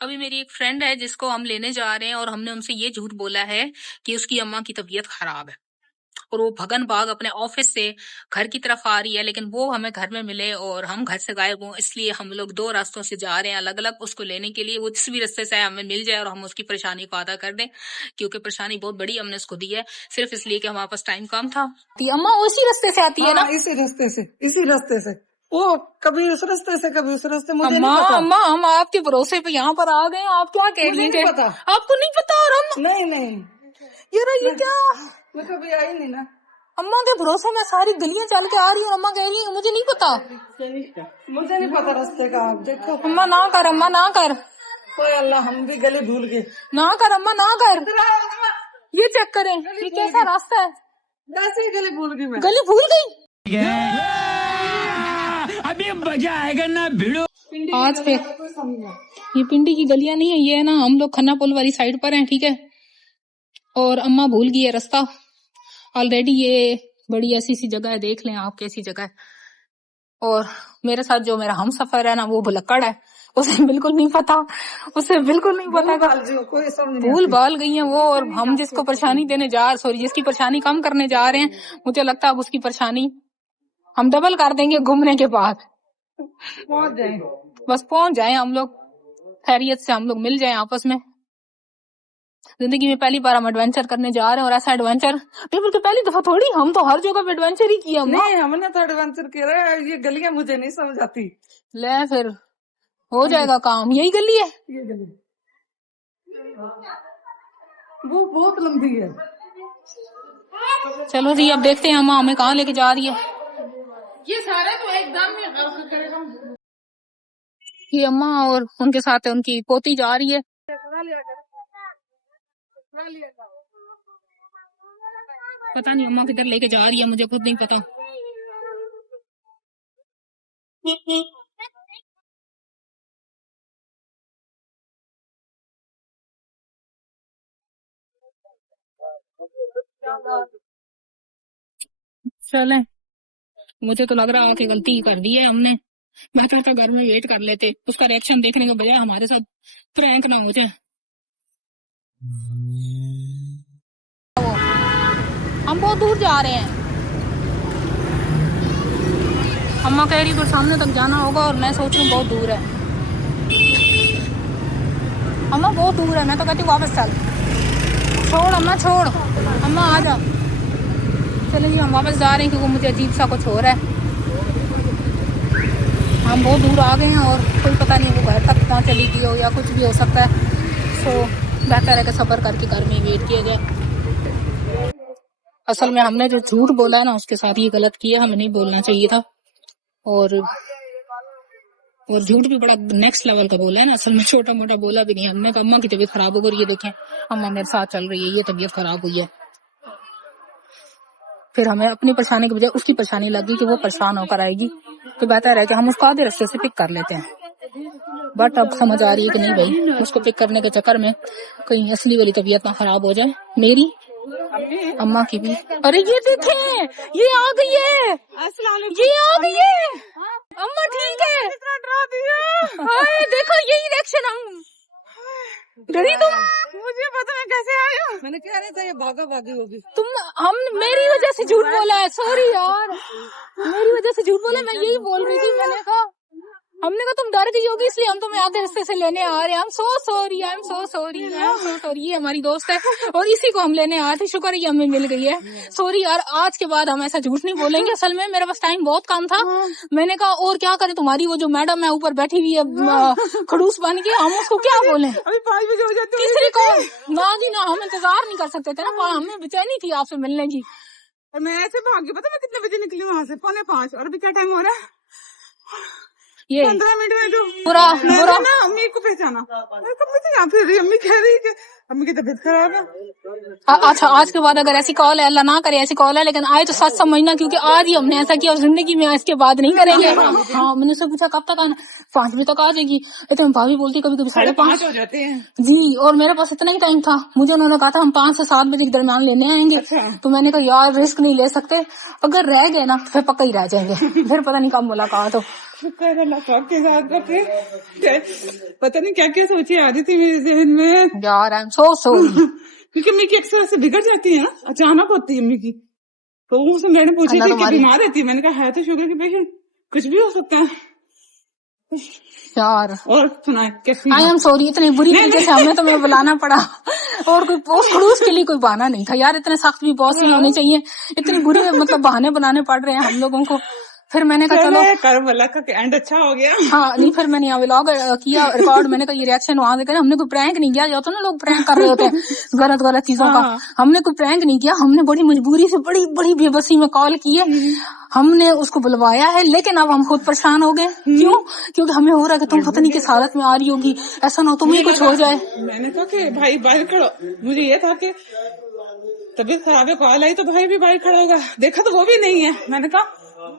अभी मेरी एक फ्रेंड है जिसको हम लेने जा रहे हैं और हमने उनसे ये झूठ बोला है कि उसकी अम्मा की तबीयत खराब है और वो भगन भाग अपने ऑफिस से घर की तरफ आ रही है, लेकिन वो हमें घर में मिले और हम घर से गायब हों, इसलिए हम लोग दो रास्तों से जा रहे हैं अलग अलग उसको लेने के लिए। वो जिस भी रास्ते से हमें मिल जाए और हम उसकी परेशानी को अदा कर दें, क्योंकि परेशानी बहुत बड़ी हमने उसको दी है, सिर्फ इसलिए कि हमारे पास टाइम कम था। अम्मा उसी रास्ते से आती है ना? इसी रास्ते से वो कभी उस रास्ते से कभी उस रास्ते, मुझे अम्मा नहीं पता। अम्मा हम आपके भरोसे पे यहाँ पर आ गए, आप क्या कह रही हैं? आपको नहीं पता? और हम नहीं ये क्या, मैं कभी आई नहीं ना। अम्मा के भरोसे मैं सारी गलियां चल के आ रही हूँ, अम्मा कह रही है मुझे नहीं पता। मुझे नहीं पता रास्ते का। आप देखो अम्मा ना कर, अम्मा ना कर, कोई अल्लाह, हम भी गले भूल गए। ना कर अम्मा ना कर। ये चेक करें ये कैसा रास्ता है। वैसे ही गले भूल गई मैं। गली भूल गई, अभी मजा आएगा ना भिड़ो। आज पे ये पिंडी की गलियां नहीं है, ये है ना, हम लोग खन्ना पुल वाली साइड पर हैं, ठीक है। और अम्मा भूल गई है रास्ता ऑलरेडी। ये बड़ी ऐसी सी जगह है, देख लें आप कैसी जगह है। और मेरे साथ जो मेरा हम सफर है ना, वो भुलक्कड़ है, उसे बिल्कुल नहीं पता, उसे बिल्कुल नहीं पता, भूल भाल गई है वो। और हम जिसको परेशानी देने जिसकी परेशानी कम करने जा रहे हैं, मुझे लगता है अब उसकी परेशानी हम डबल कर देंगे घूमने के बाद। पहुंच जाए, बस पहुंच जाए हम लोग, खैरियत से हम लोग मिल जाए आपस में। जिंदगी में पहली बार हम एडवेंचर करने जा रहे हैं, और ऐसा एडवेंचर टेबल की पहली दफा थोड़ी, हम तो हर जगह पे एडवेंचर ही किया। नहीं हमने तो एडवेंचर किया है, ये गलियां मुझे नहीं समझ आती। ले फिर हो जाएगा काम। यही गली है, ये गली वो बहुत लंबी है। चलो जी अब देखते हैं अम्मा हमें कहाँ लेके जा रही है। ये सारे तो एकदम ये अम्मा और उनके साथ उनकी पोती जा रही है। पता नहीं अम्मा किधर लेके जा रही है, मुझे खुद नहीं पता। चले, मुझे तो लग रहा है कि गलती कर दी है हमने। बेहतर तो घर में वेट कर लेते, उसका रिएक्शन देखने के बजाय हमारे साथ प्रैंक ना हो जाए। हम बहुत दूर जा रहे हैं, अम्मा कह रही है सामने तक जाना होगा, और मैं सोच रही हूँ बहुत दूर है। अम्मा बहुत दूर है, मैं तो कहती हूँ वापस चल। छोड़ अम्मा छोड़, अम्मा आ जा। चलिए हम वापस जा रहे हैं क्योंकि मुझे अजीब सा कुछ हो रहा है। हम बहुत दूर आ गए हैं और कोई पता नहीं वो घर तक ना चली गई हो या कुछ भी हो सकता है। सो बेहतर है कि सब्र करके घर में वेट किया जाए। असल में हमने जो झूठ बोला है ना, उसके साथ ये गलत किया, हमें नहीं बोलना चाहिए था। और झूठ भी बड़ा नेक्स्ट लेवल का बोला है ना, असल में छोटा मोटा बोला भी नहीं हमने। अम्मा की तबीयत खराब हो गई, ये देखें अम्मा मेरे साथ चल रही है, ये तबीयत खराब हुई है। फिर हमें अपनी परेशानी की बजाय उसकी परेशानी लगी कि वो परेशान होकर आएगी, तो बेहतर है कि हम उसको आधे रास्ते से पिक कर लेते हैं। बट अब समझ आ रही है कि नहीं भाई, उसको पिक करने के चक्कर में कहीं असली वाली तबीयत ना खराब हो जाए, मेरी अम्मा की भी। अरे ये देखें, ये आ गई है, ये आ गई है अम्मा, ठीक है। देखो यही रिएक्शन, हम डरी तुम? मुझे पता है कैसे आए हो। मैंने क्या नहीं था, ये भागा भागी होगी तुम, हम मेरी वजह से झूठ बोला है, सॉरी यार, मेरी वजह से झूठ बोला। मैं यही बोल रही थी, हमने कहा तुम डर गई होगी इसलिए हम तुम्हें आधे रास्ते से लेने आ रहे हैं। I am so sorry, I am so sorry, I am so sorry. ये हमारी दोस्त है और इसी को हम लेने आए थे, शुक्र है हमें मिल गई है। सॉरी यार, आज के बाद हम ऐसा झूठ नहीं बोलेंगे। असल में मेरे पास टाइम बहुत कम था, मैंने कहा और क्या करे, तुम्हारी वो जो मैडम है ऊपर बैठी हुई है खड़ूस बन के, हम उसको क्या बोले। अभी 5 बजे हो जाते किसी को ना जी ना, हम इंतजार नहीं कर सकते थे ना, हमें बेचैनी थी आपसे मिलने की। और मैं ऐसे भागी, पता मैं कितने बजे निकली वहाँ से, 4:45, और अभी क्या टाइम हो रहा है, ये 15 मिनट में। तो बुरा ना अम्मी को पहचाना, कब से यहाँ फिर रही, अम्मी कह रही कि अम्मी की तबीयत खराब है। अच्छा आज के बाद अगर ऐसी कॉल है, अल्लाह ना करे ऐसी कॉल है, लेकिन आए तो सच समझना, क्योंकि आज ही हमने ऐसा किया और जिंदगी में इसके बाद नहीं करेंगे। हाँ मैंने उससे पूछा कब तक आना, 5 बजे तक आ जाएगी। इतने भाभी बोलती कभी कभी 5:30 हो जाते हैं जी, और मेरे पास इतना ही टाइम था। मुझे उन्होंने कहा था हम 5 से 7 बजे के दरमियान लेने आएंगे। तो मैंने कहा यार रिस्क नहीं ले सकते, अगर रह गए ना तो फिर पक्का ही रह जाएंगे, फिर पता नहीं कब मुलाकात हो। के साथ पता नहीं क्या क्या सोची आ रही थी मेरे जहन में यार आई एम सो सॉरी। क्योंकि अम्मी की अक्सर ऐसे बिगड़ जाती है ना, अचानक होती है अम्मी की। तो उससे मैंने पूछी थी कि बीमार रहती है, मैंने कहा है तो शुगर की पेशेंट, कुछ भी हो सकता है यार। और सुनाए कैसी? आई एम सॉरी, इतनी बुरी तरीके से हमें तुम्हें बुलाना पड़ा और कोई पोस्ट खड़ूस के लिए कोई बहाना नहीं था यार। इतने सख्त भी बॉस नहीं होने चाहिए, इतनी बुरी मतलब बहाने बनाने पड़ रहे हैं हम लोगों को। फिर मैंने कहा चलो कर्म अल्लाह का एंड अच्छा हो गया। हाँ नहीं, फिर मैंने यहाँ व्लॉग किया रिकॉर्ड, मैंने कहा ये रिएक्शन वहां से करें। हमने कोई प्रैंक नहीं किया, जो होता है ना लोग प्रैंक कर रहे होते हैं गलत गलत चीजों का, हमने कोई प्रैंक नहीं किया। हमने बड़ी मजबूरी से बड़ी बड़ी बेबसी में कॉल की है, हमने उसको बुलवाया है, लेकिन अब हम खुद परेशान हो गए। क्यों? क्योंकि हमें हो रहा है कि तुम पता नहीं किस हालत में आ रही होगी, ऐसा ना हो तुम्हें कुछ हो जाए। मैंने कहा कि भाई बाहर खड़ो, मुझे ये था कि तबीयत खराब है, कॉल आई तो भाई भी बाहर खड़ा होगा, देखा तो वो भी नहीं है। मैंने कहा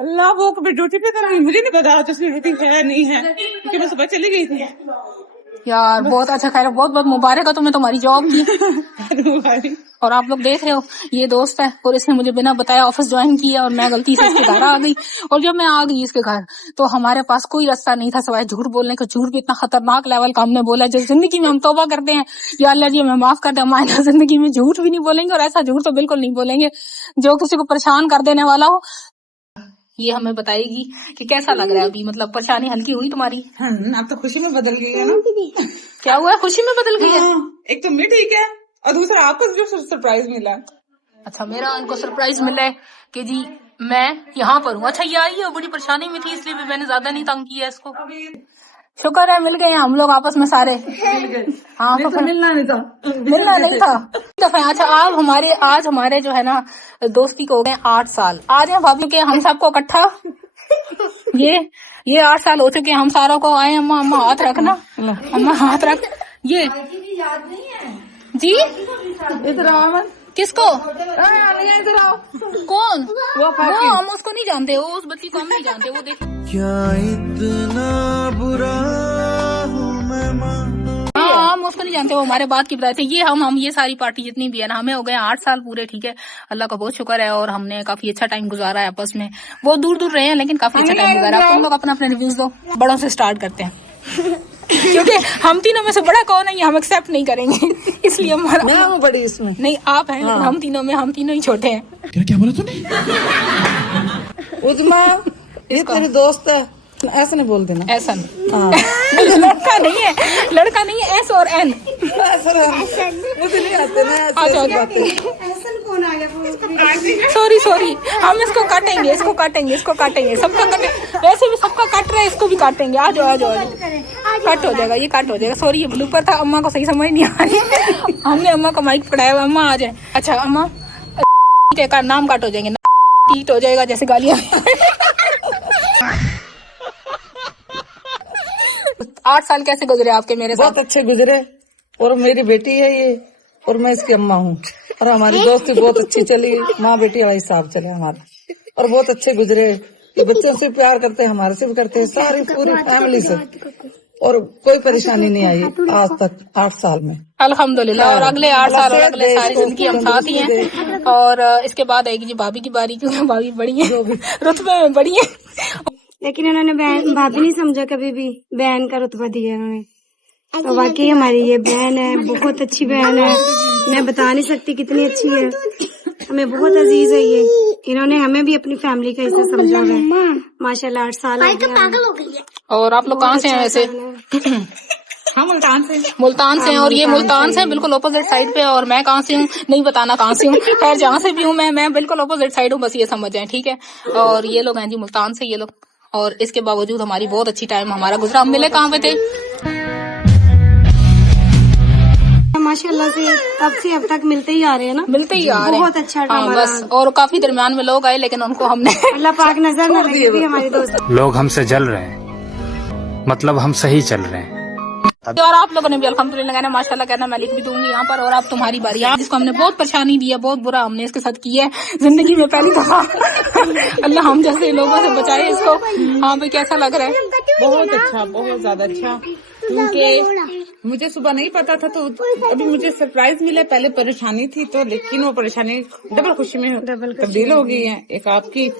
अल्लाह वो कभी ड्यूटी पे करा, मुझे नहीं पता उसमें ड्यूटी है नहीं है, क्योंकि मैं सुबह चली गई थी यार। बहुत अच्छा, खैर बहुत बहुत मुबारक है तुम्हें तुम्हारी जॉब की। और आप लोग देख रहे हो ये दोस्त है और इसने मुझे बिना बताया ऑफिस ज्वाइन किया और मैं गलती से इसके घर आ गई। और जब मैं आ गई इसके घर तो हमारे पास कोई रास्ता नहीं था सिवाय झूठ बोलने का। झूठ भी इतना खतरनाक लेवल का हमने बोला जो जिंदगी में हम तौबा करते हैं, या अल्लाह जी हमें माफ कर दे, हमारे जिंदगी में झूठ भी नहीं बोलेंगे। और ऐसा झूठ तो बिल्कुल नहीं बोलेंगे जो किसी को परेशान कर देने वाला हो। ये हमें बताएगी कि कैसा लग रहा है अभी, मतलब परेशानी हल्की हुई तुम्हारी? अब तो खुशी में बदल गई है ना। क्या हुआ, खुशी में बदल गई है? एक तो मैं ठीक है और दूसरा आपको जो सरप्राइज मिला। अच्छा मेरा उनको सरप्राइज मिला है कि जी मैं यहाँ पर हूँ। अच्छा ये आई है, बड़ी परेशानी में थी इसलिए भी मैंने ज्यादा नहीं तंग किया इसको। शुक्र है मिल गए हम लोग आपस में सारे। हाँ तो मिलना नहीं था। अच्छा आज हमारे जो है ना दोस्ती को हो गए 8 साल। आज है भाभी के हम सबको इकट्ठा ये 8 साल हो चुके हैं हम सारों को। आए अम्मा, अम्मा हाथ रखना, अम्मा हाथ रख। ये याद नहीं है जी, इधर किसको? इधर आओ। कौन? वो हम उसको नहीं जानते, वो उस बच्ची को हम नहीं जानते। वो देखो क्या इतना बुरा हूँ मैं। हाँ हम उसको नहीं जानते, वो हमारे बात की बताए थे। ये हम ये सारी पार्टी जितनी भी है ना, हमें हो गए 8 साल पूरे। ठीक है, अल्लाह का बहुत शुक्र है और हमने काफी अच्छा टाइम गुजारा है आपस में। बहुत दूर दूर रहे हैं लेकिन काफी अच्छा टाइम गुजारा। तुम लोग अपना अपने रिव्यूज दो। बड़ों से स्टार्ट करते हैं क्योंकि हम तीनों में से बड़ा कौन है ये हम एक्सेप्ट नहीं करेंगे, इसलिए हमारा मैं हूँ बड़ी इसमें। नहीं आप हैं, हाँ। हम तीनों ही छोटे हैं। क्या बोला तूने? उजमा ये तेरे दोस्त है, ऐसा नहीं बोल देना। ऐसा नहीं, लड़का नहीं है, एस और एन। मुझे नहीं आते ना। सॉरी हम इसको काटेंगे। सबका कटे, वैसे भी सबका कट रहा है, इसको भी काटेंगे। आ जाओ कट हो जाएगा, ये कट हो जाएगा। सॉरी ये ब्लूपर था, अम्मा को सही समझ नहीं आ रही। हमने अम्मा का माइक पकड़ाया हुआ, अम्मा आ जाए। अच्छा अम्मा का नाम काट हो जाएंगे, टीट हो जाएगा जैसे गालियां। 8 साल कैसे गुजरे आपके मेरे साथ? बहुत अच्छे गुजरे और मेरी बेटी है ये और मैं इसकी अम्मा हूँ और हमारी दोस्ती बहुत अच्छी चली। माँ बेटी वाला हिसाब चले हमारा और बहुत अच्छे गुजरे। ये बच्चों से प्यार करते हैं, हमारे से भी करते हैं, सारी पूरी फैमिली से, और कोई परेशानी नहीं आई आज तक 8 साल में अल्हम्दुलिल्लाह। और अगले 8 साल और अगले सारी जिंदगी हम साथ ही हैं। और इसके बाद आएगी जी भाभी की बारी, क्योंकि भाभी बड़ी है, रुतबे में बड़ी है। लेकिन उन्होंने बहन भाभी नहीं समझा कभी भी, बहन का रुतबा दिया उन्होंने। तो वाकई हमारी ये बहन है, बहुत अच्छी बहन है, मैं बता नहीं सकती कितनी अच्छी है, हमें बहुत अजीज है ये। इन्होंने हमें भी अपनी फैमिली का हिस्सा समझा है माशाल्लाह। 8 साल हो गया। और आप लोग कहाँ से हैं वैसे? हाँ मुल्तान से हैं। और ये मुल्तान से बिल्कुल ऑपोजिट साइड पे। और मैं कहाँ से हूँ नहीं बताना कहाँ से हूँ, खैर जहाँ से भी हूँ मैं बिल्कुल ऑपोजिट साइड हूँ, बस ये समझ जाए ठीक है। और ये लोग हैं जी मुल्तान से ये लोग। और इसके बावजूद हमारी बहुत अच्छी टाइम हमारा गुजरा। हम मिले कहाँ पे थे? माशाल्लाह से तब से अब तक मिलते ही आ रहे हैं ना, बहुत अच्छा हाँ, बस। और काफी दरमियान में लोग आए लेकिन उनको हमने अल्लाह पाक नजर न लगे भी हमारे दोस्त। लोग हमसे जल रहे हैं, मतलब हम सही चल रहे हैं। और आप लोगों ने भी अल्हम्दुलिल्लाह कहना माशाल्लाह कहना, मैं लिख भी दूंगी यहाँ पर। और अब तुम्हारी बारी। आप जिसको हमने बहुत परेशानी दी है, बहुत बुरा हमने इसके साथ किया है जिंदगी में पहली दफा। अल्लाह हम जैसे लोगों से बचाए इसको। हाँ भाई, कैसा लग रहा है? बहुत अच्छा, बहुत ज्यादा अच्छा। क्योंकि मुझे सुबह नहीं पता था, तो अभी मुझे सरप्राइज मिला। पहले परेशानी थी तो, लेकिन वो परेशानी डबल खुशी में तब्दील हो गई है। एक आपकी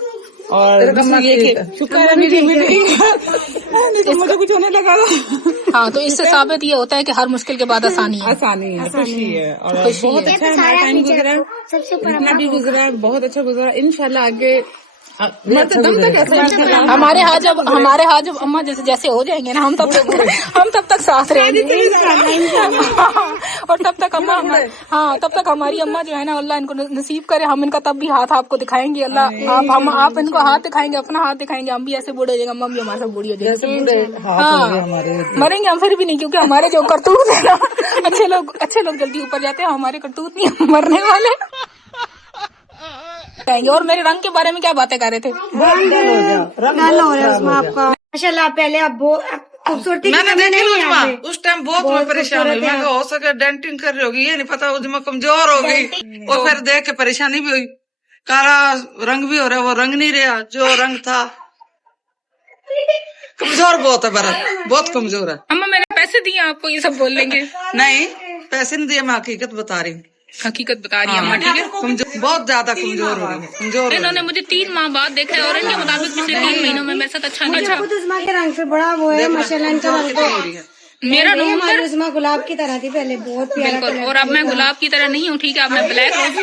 और दूसरी ये कि शुक्र है मेरी नहीं तो मुझे कुछ होने लगा। हाँ, तो इससे साबित ये होता है कि हर मुश्किल के बाद आसानी है। आसानी है, खुशी है। और बहुत अच्छा हमारा टाइम गुजरा, जितना भी गुजरा बहुत अच्छा गुजरा। इंशाल्लाह आगे दम तक ऐसा हमारे यहाँ जब अम्मा जैसे हो जाएंगे ना, हम तब तक साथ रहेंगे। और तब तक हमारी अम्मा जो है ना, अल्लाह इनको नसीब करे, हम इनका तब भी हाथ आपको दिखाएंगे। अल्लाह आप इनको हाथ दिखाएंगे, अपना हाथ दिखाएंगे। हम भी ऐसे बूढ़े हो जाएंगे, अम्मा भी हमारे साथ बूढ़ी हो जाएगी। हाँ, मरेंगे हम फिर भी नहीं, क्योंकि हमारे जो करतूत है ना, अच्छे लोग जल्दी ऊपर जाते हैं, हमारे करतूत नहीं मरने वाले। और मेरे रंग के बारे में क्या बातें कर रहे थे? डल हो रहा है उसमें आपका। माशाल्लाह पहले आप खूबसूरती मैंने देखी उस टाइम बहुत मैं परेशान हुई। मैं हो सके डेंटिंग कर रही होगी, ये नहीं पता उसमें कमजोर हो गई। और फिर देख के परेशानी भी हुई। काला रंग भी हो रहा है, वो रंग नहीं रहा जो रंग था। कमजोर बहुत है भरत, बहुत कमजोर है। अम्मा मैंने पैसे दिए आपको ये सब बोल लेंगे? नहीं, पैसे नहीं दिए, मैं हकीकत बता रही हूँ। हकीकत बता रही है अम्मा, ठीक है? बहुत ज्यादा कमजोर हो रही है, कमजोर। इन्होंने मुझे 3 माह बाद देखा है, और इनके मुताबिक पिछले 3 महीनों में मेरे साथ अच्छा नहीं था। खुद उस्मा के रंग से बड़ा वो है माशाल्लाह। इनका रंग तो मेरा नवंबर उस्मा गुलाब की तरह थी पहले, बहुत प्यारा। बिल्कुल, और अब मैं गुलाब की तरह नहीं हूँ, ठीक है? अब मैं ब्लैक रोज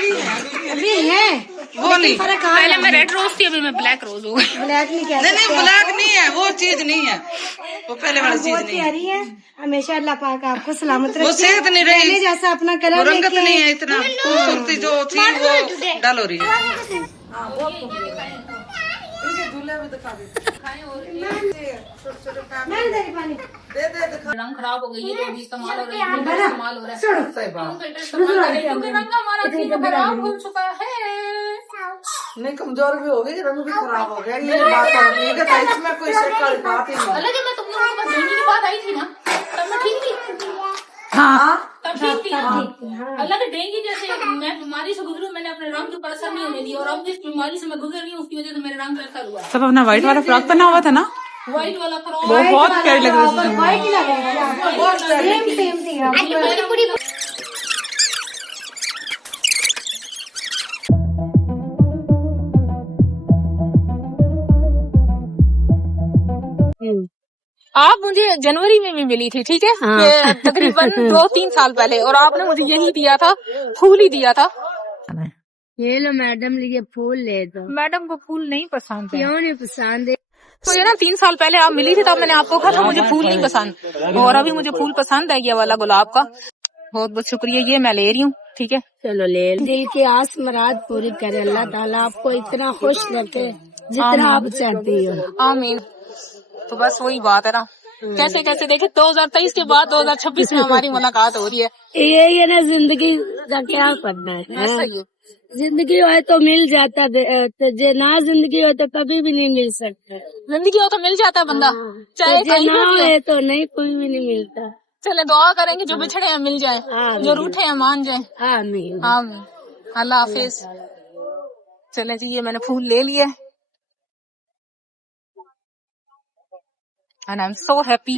अभी है वो नहीं। पहले मैं रेड रोज थी, अभी मैं ब्लैक रोज हो गई। ब्लैक नहीं कह नहीं, ब्लैक नहीं है, वो चीज नहीं है, वो पहले वाली चीज बहुत नहीं है। प्यारी है। हमेशा अल्लाह पाक आपको सलामत रखे। वो सेहत नहीं रही, पहले जैसा अपना कलर रंगत नहीं है, इतना खूबसूरती जो थी वो डल हो रही है। रंग खराब हो गई है, तो भी इस्तेमाल हो रही है, इस्तेमाल हो रहा है, क्योंकि रंग हमारा खराब हो चुका है। नहीं, कमजोर भी हो गई, रंग भी खराब हो गया। ये बात है, इसमें कोई शक वाली बात ही नहीं। अलग मैं तुम लोगों के पास देने की बात आई थी ना, तब मैं ठीक थी। हाँ, तब ठीक थी। अल्लाह के डेंगू जैसे मैं बीमारी से गुजरू, मैंने अपने रंग के ऊपर असर नहीं होने दिया। और अब जिस बीमारी से मैं गुजर रही हूँ, उसकी वजह से मेरे रंग पर असर हुआ। सब अपना व्हाइट वाला फ्रॉक पहना हुआ था ना, व्हाइट वाला फ्रॉक बहुत प्यारी लग रही थी। व्हाइट ही लग रही थी, सेम थी आपको। आप मुझे जनवरी में भी मिली थी, ठीक है? हाँ। तकरीबन 2-3 साल पहले, और आपने मुझे यही दिया था, फूल ही दिया था। ये लो मैडम, लिए फूल ले दो। मैडम को फूल नहीं पसंद है। क्यों नहीं पसंद है? तो ये ना 3 साल पहले आप मिली थी, तब मैंने आपको कहा था मुझे फूल नहीं पसंद, और अभी मुझे फूल पसंद है, ये वाला गुलाब का। बहुत बहुत शुक्रिया, ये मैं ले रही हूँ, ठीक है? चलो ले। दिल की आस मुराद पूरी करे अल्लाह ताला, आपको इतना खुश रखे जितना आप चाहती हो। आमीन। तो बस वही बात है ना, कैसे कैसे देखे 2023 के बाद 2026 में हमारी मुलाकात हो रही है। ये ना जिंदगी का क्या करना है? सही है। जिंदगी हो तो मिल जाता, तो जे ना जिंदगी हो तो कभी भी नहीं मिल सकता। जिंदगी हो तो मिल जाता है बंदा, चाहे कहीं ना पे भी है तो नहीं, कोई भी नहीं मिलता। चले दुआ करेंगे जो बिछड़े हैं मिल जाए, जो रूठे हैं मान जाए। आमीन। आमीन। अल्लाह हाफिज। चले जी, ये मैंने फूल ले लिया, and I'm so happy.